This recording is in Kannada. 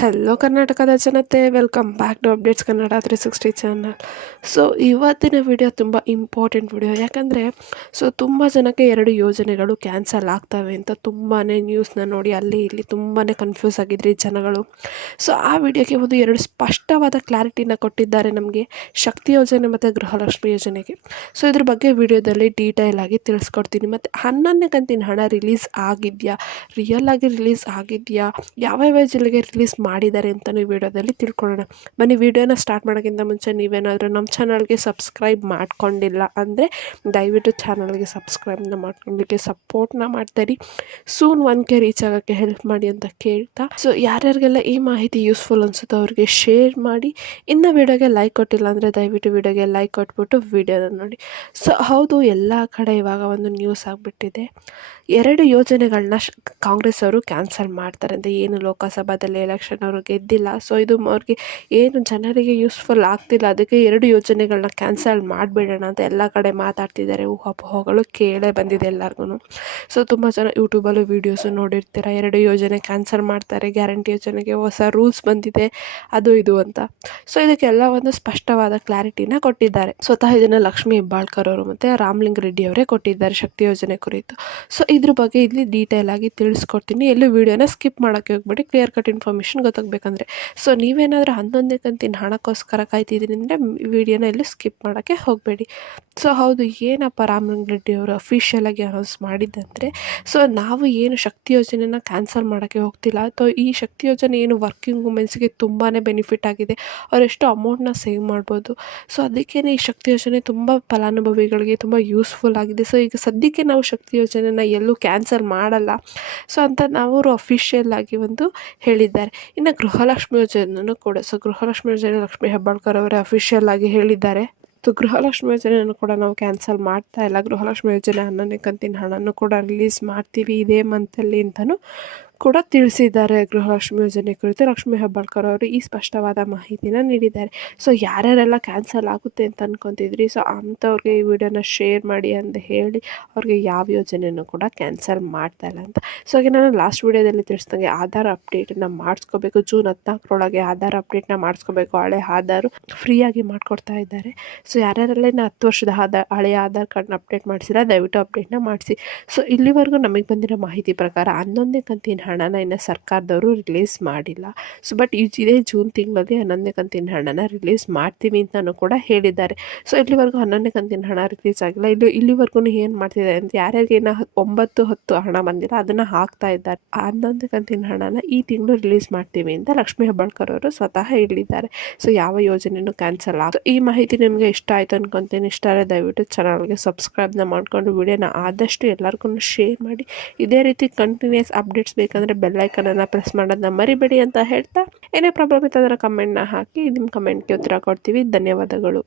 ಹೆಲೋ ಕರ್ನಾಟಕದ ಜನತೆ, welcome back to updates Kannada 360 channel. So ಇವತ್ತಿನ ವಿಡಿಯೋ ತುಂಬ ಇಂಪಾರ್ಟೆಂಟ್ ವಿಡಿಯೋ. ಯಾಕಂದರೆ ತುಂಬ ಜನಕ್ಕೆ 2 ಯೋಜನೆಗಳು ಕ್ಯಾನ್ಸಲ್ ಆಗ್ತವೆ ಅಂತ ತುಂಬಾ ನ್ಯೂಸ್ನ ನೋಡಿ ಅಲ್ಲಿ ಇಲ್ಲಿ ತುಂಬಾ ಕನ್ಫ್ಯೂಸ್ ಆಗಿದ್ರಿ ಜನಗಳು. ಸೊ ಆ ವಿಡಿಯೋಗೆ ಒಂದು 2 ಸ್ಪಷ್ಟವಾದ ಕ್ಲಾರಿಟಿನ ಕೊಟ್ಟಿದ್ದಾರೆ ನಮಗೆ, ಶಕ್ತಿ ಯೋಜನೆ ಮತ್ತು ಗೃಹಲಕ್ಷ್ಮಿ ಯೋಜನೆಗೆ. ಸೊ ಇದ್ರ ಬಗ್ಗೆ ವಿಡಿಯೋದಲ್ಲಿ ಡೀಟೇಲ್ ಆಗಿ ತಿಳಿಸ್ಕೊಡ್ತೀನಿ. ಮತ್ತು 11ನೇ ಕಂತಿನ ಹಣ ರಿಲೀಸ್ ಆಗಿದೆಯಾ, ರಿಯಲ್ ಆಗಿ ರಿಲೀಸ್ ಆಗಿದೆಯಾ, ಯಾವ ಜಿಲ್ಲೆಗೆ ರಿಲೀಸ್ ಮಾಡಿದ್ದಾರೆ ಅಂತ ನೀವು ವಿಡಿಯೋದಲ್ಲಿ ತಿಳ್ಕೊಳ್ಳೋಣ. ಬನ್ನಿ, ವಿಡಿಯೋನ ಸ್ಟಾರ್ಟ್ ಮಾಡೋಕ್ಕಿಂತ ಮುಂಚೆ ನೀವೇನಾದರೂ ನಮ್ಮ ಚಾನಲ್ಗೆ ಸಬ್ಸ್ಕ್ರೈಬ್ ಮಾಡ್ಕೊಂಡಿಲ್ಲ ಅಂದರೆ ದಯವಿಟ್ಟು ಚಾನಲ್ಗೆ ಸಬ್ಸ್ಕ್ರೈಬ್ನ ಮಾಡ್ಕೊಳ್ಳಿಕ್ಕೆ ಸಪೋರ್ಟ್ನ ಮಾಡ್ತಾಯಿರಿ. ಸೂನ್ 1K ರೀಚ್ ಆಗೋಕ್ಕೆ ಹೆಲ್ಪ್ ಮಾಡಿ ಅಂತ ಕೇಳ್ತಾ, ಸೊ ಯಾರ್ಯಾರಿಗೆಲ್ಲ ಈ ಮಾಹಿತಿ ಯೂಸ್ಫುಲ್ ಅನಿಸುತ್ತೋ ಅವ್ರಿಗೆ ಶೇರ್ ಮಾಡಿ. ಇನ್ನು ವಿಡಿಯೋಗೆ ಲೈಕ್ ಕೊಟ್ಟಿಲ್ಲ ಅಂದರೆ ದಯವಿಟ್ಟು ವಿಡಿಯೋಗೆ ಲೈಕ್ ಕೊಟ್ಬಿಟ್ಟು ವಿಡಿಯೋನ ನೋಡಿ. ಸೊ ಹೌದು, ಎಲ್ಲ ಕಡೆ ಇವಾಗ ಒಂದು ನ್ಯೂಸ್ ಆಗಿಬಿಟ್ಟಿದೆ. 2 ಯೋಜನೆಗಳನ್ನ ಕಾಂಗ್ರೆಸ್ ಅವರು ಕ್ಯಾನ್ಸಲ್ ಮಾಡ್ತಾರೆ ಅಂತ. ಏನು ಲೋಕಸಭಾದಲ್ಲಿ ಎಲೆಕ್ಷನ್ ಅವರು ಗೆದ್ದಿಲ್ಲ, ಸೊ ಇದು ಅವ್ರಿಗೆ ಏನು ಜನರಿಗೆ ಯೂಸ್ಫುಲ್ ಆಗ್ತಿಲ್ಲ, ಅದಕ್ಕೆ 2 ಯೋಜನೆಗಳನ್ನ ಕ್ಯಾನ್ಸಲ್ ಮಾಡಿಬಿಡೋಣ ಅಂತ ಎಲ್ಲ ಕಡೆ ಮಾತಾಡ್ತಿದ್ದಾರೆ. ಊಹಾಪೋಹಗಳು ಕೇಳೇ ಬಂದಿದೆ ಎಲ್ಲರಿಗೂ. ಸೊ ತುಂಬ ಜನ ಯೂಟ್ಯೂಬಲ್ಲೂ ವೀಡಿಯೋಸು ನೋಡಿರ್ತೀರ, 2 ಯೋಜನೆ ಕ್ಯಾನ್ಸಲ್ ಮಾಡ್ತಾರೆ, ಗ್ಯಾರಂಟಿ ಯೋಜನೆಗೆ ಹೊಸ ರೂಲ್ಸ್ ಬಂದಿದೆ, ಅದು ಇದು ಅಂತ. ಸೊ ಇದಕ್ಕೆಲ್ಲ ಒಂದು ಸ್ಪಷ್ಟವಾದ ಕ್ಲಾರಿಟಿನ ಕೊಟ್ಟಿದ್ದಾರೆ. ಸ್ವತಃ ಇದನ್ನು ಲಕ್ಷ್ಮೀ ಹೆಬ್ಬಾಳ್ಕರ್ ಅವರು ಮತ್ತು ರಾಮಲಿಂಗ ರೆಡ್ಡಿ ಅವರೇ ಕೊಟ್ಟಿದ್ದಾರೆ ಶಕ್ತಿ ಯೋಜನೆ ಕುರಿತು. ಸೊ ಇದ್ರ ಬಗ್ಗೆ ಇಲ್ಲಿ ಡೀಟೇಲ್ ಆಗಿ ತಿಳಿಸ್ಕೊಡ್ತೀನಿ. ಎಲ್ಲೂ ವಿಡಿಯೋನ ಸ್ಕಿಪ್ ಮಾಡೋಕ್ಕೆ ಹೋಗ್ಬೇಡಿ, ಕ್ಲಿಯರ್ ಕಟ್ ಇನ್ಫಾರ್ಮೇಷನ್ ಗೊತ್ತಾಗಬೇಕಂದ್ರೆ. ಸೊ ನೀವೇನಾದರೂ 11ನೇ ಕಂತಿನ ಹಣಕ್ಕೋಸ್ಕರ ಕಾಯ್ತಿದ್ದೀನಿ ಅಂದರೆ ವಿಡಿಯೋನ ಎಲ್ಲೂ ಸ್ಕಿಪ್ ಮಾಡೋಕ್ಕೆ ಹೋಗಬೇಡಿ. ಸೊ ಹೌದು, ಏನಪ್ಪ ರಾಮಲಿಂಗ ರೆಡ್ಡಿ ಅವರು ಅಫಿಷಿಯಲಾಗಿ ಅನೌನ್ಸ್ ಮಾಡಿದ್ದಂದರೆ, ಸೊ ನಾವು ಏನು ಶಕ್ತಿ ಯೋಜನೆನ ಕ್ಯಾನ್ಸಲ್ ಮಾಡೋಕ್ಕೆ ಹೋಗ್ತಿಲ್ಲ, ಅಥವಾ ಈ ಶಕ್ತಿ ಯೋಜನೆ ಏನು ವರ್ಕಿಂಗ್ ವುಮೆನ್ಸ್ಗೆ ತುಂಬಾ ಬೆನಿಫಿಟ್ ಆಗಿದೆ, ಅವರೆಷ್ಟು ಅಮೌಂಟ್ನ ಸೇವ್ ಮಾಡ್ಬೋದು. ಸೊ ಅದಕ್ಕೇ ಈ ಶಕ್ತಿ ಯೋಜನೆ ತುಂಬ ಫಲಾನುಭವಿಗಳಿಗೆ ತುಂಬ ಯೂಸ್ಫುಲ್ ಆಗಿದೆ. ಸೊ ಈಗ ಸದ್ಯಕ್ಕೆ ನಾವು ಶಕ್ತಿ ಯೋಜನೆನ ಎಲ್ಲೂ ಕ್ಯಾನ್ಸಲ್ ಮಾಡಲ್ಲ ಸೊ ಅಂತ ಅವರು ಅಫಿಷಿಯಲ್ ಆಗಿ ಒಂದು ಹೇಳಿದ್ದಾರೆ. ಇನ್ನು ಗೃಹಲಕ್ಷ್ಮಿ ಯೋಜನೆಯೂ ಕೂಡ, ಸೊ ಗೃಹಲಕ್ಷ್ಮಿ ಯೋಜನೆ ಲಕ್ಷ್ಮೀ ಹೆಬ್ಬಾಳ್ಕರ್ ಅವರೇ ಅಫಿಷಿಯಲ್ ಆಗಿ ಹೇಳಿದ್ದಾರೆ. ಸೊ ಗೃಹಲಕ್ಷ್ಮಿ ಯೋಜನೆಯನ್ನು ಕೂಡ ನಾವು ಕ್ಯಾನ್ಸಲ್ ಮಾಡ್ತಾ ಇಲ್ಲ, ಗೃಹಲಕ್ಷ್ಮಿ ಯೋಜನೆ 11ನೇ ಕಂತಿನ ಹಣನೂ ಕೂಡ ರಿಲೀಸ್ ಮಾಡ್ತೀವಿ ಇದೇ ಮಂತಲ್ಲಿ ಅಂತಲೂ ಕೂಡ ತಿಳಿಸಿದ್ದಾರೆ. ಗೃಹಲಕ್ಷ್ಮಿ ಯೋಜನೆ ಕುರಿತು ಲಕ್ಷ್ಮೀ ಹೆಬ್ಬಾಳ್ಕರ್ ಅವರು ಈ ಸ್ಪಷ್ಟವಾದ ಮಾಹಿತಿನ ನೀಡಿದ್ದಾರೆ. ಸೊ ಯಾರ್ಯಾರೆಲ್ಲ ಕ್ಯಾನ್ಸಲ್ ಆಗುತ್ತೆ ಅಂತ ಅಂದ್ಕೊತಿದ್ರಿ, ಸೊ ಅಂಥವ್ರಿಗೆ ಈ ವಿಡಿಯೋನ ಶೇರ್ ಮಾಡಿ ಅಂತ ಹೇಳಿ ಅವ್ರಿಗೆ ಯಾವ ಯೋಜನೆಯೂ ಕೂಡ ಕ್ಯಾನ್ಸಲ್ ಮಾಡ್ತಾ ಇಲ್ಲ ಅಂತ. ಸೊ ಹಾಗೆ ನಾನು ಲಾಸ್ಟ್ ವಿಡಿಯೋದಲ್ಲಿ ತಿಳಿಸ್ದಂಗೆ ಆಧಾರ್ ಅಪ್ಡೇಟನ್ನು ಮಾಡಿಸ್ಕೋಬೇಕು, ಜೂನ್ 14ರೊಳಗೆ ಆಧಾರ್ ಅಪ್ಡೇಟ್ನ ಮಾಡಿಸ್ಕೋಬೇಕು. ಹಳೆ ಆಧಾರು ಫ್ರೀಯಾಗಿ ಮಾಡಿಕೊಡ್ತಾ ಇದ್ದಾರೆ. ಸೊ ಯಾರ್ಯಾರೆಲ್ಲ ಇನ್ನು 10 ವರ್ಷದ ಹಳೆಯ ಆಧಾರ್ ಕಾರ್ಡ್ನ ಅಪ್ಡೇಟ್ ಮಾಡಿಸಿಲ್ಲ ದಯವಿಟ್ಟು ಅಪ್ಡೇಟ್ನ ಮಾಡಿಸಿ. ಸೊ ಇಲ್ಲಿವರೆಗೂ ನಮಗೆ ಬಂದಿರೋ ಮಾಹಿತಿ ಪ್ರಕಾರ 11ನೇ ಕಂತಿನ ಹಣನ ಇನ್ನು ಸರ್ಕಾರದವರು ರಿಲೀಸ್ ಮಾಡಿಲ್ಲ. ಸೊ ಬಟ್ ಇದೇ ಜೂನ್ ತಿಂಗಳಲ್ಲಿ 11ನೇ ಕಂತಿನ ಹಣನ ರಿಲೀಸ್ ಮಾಡ್ತೀವಿ ಅಂತಲೂ ಕೂಡ ಹೇಳಿದ್ದಾರೆ. ಸೊ ಇಲ್ಲಿವರೆಗೂ 11ನೇ ಕಂತಿನ ಹಣ ರಿಲೀಸ್ ಆಗಿಲ್ಲ. ಇಲ್ಲಿವರೆಗೂ ಏನು ಮಾಡ್ತಿದ್ದಾರೆ ಅಂತ, ಯಾರ್ಯಾರಿಗೆ 9, 10 ಹಣ ಬಂದಿಲ್ಲ ಅದನ್ನು ಹಾಕ್ತಾ ಇದ್ದಾರೆ. 11ನೇ ಕಂತಿನ ಹಣನ ಈ ತಿಂಗಳು ರಿಲೀಸ್ ಮಾಡ್ತೀವಿ ಅಂತ ಲಕ್ಷ್ಮೀ ಹೆಬ್ಬಾಳ್ಕರ್ ಅವರು ಸ್ವತಃ ಹೇಳಿದ್ದಾರೆ. ಸೊ ಯಾವ ಯೋಜನೆಯೂ ಕ್ಯಾನ್ಸಲ್ ಆಗ. ಈ ಮಾಹಿತಿ ನಿಮಗೆ ಇಷ್ಟ ಆಯಿತು ಅನ್ಕೊತೀನಿ. ಇಷ್ಟ ಆದರೆ ದಯವಿಟ್ಟು ಚಾನಲ್ಗೆ ಸಬ್ಸ್ಕ್ರೈಬ್ನ ಮಾಡಿಕೊಂಡು ವಿಡಿಯೋನ ಆದಷ್ಟು ಎಲ್ಲರಿಗೂ ಶೇರ್ ಮಾಡಿ. ಇದೇ ರೀತಿ ಕಂಟಿನ್ಯೂಸ್ ಅಪ್ಡೇಟ್ಸ್ ಬೇಕಂದರೆ ಬೆಲ್ಲೈಕನನ್ನು ಪ್ರೆಸ್ ಮಾಡೋದನ್ನ ಮರಿಬೇಡಿ ಅಂತ ಹೇಳ್ತಾ, ಏನೇ ಪ್ರಾಬ್ಲಮ್ ಇತ್ತು ಅದರ ಕಮೆಂಟ್ನ ಹಾಕಿ, ನಿಮ್ಮ ಕಮೆಂಟ್ಗೆ ಉತ್ತರ ಕೊಡ್ತೀವಿ. ಧನ್ಯವಾದಗಳು.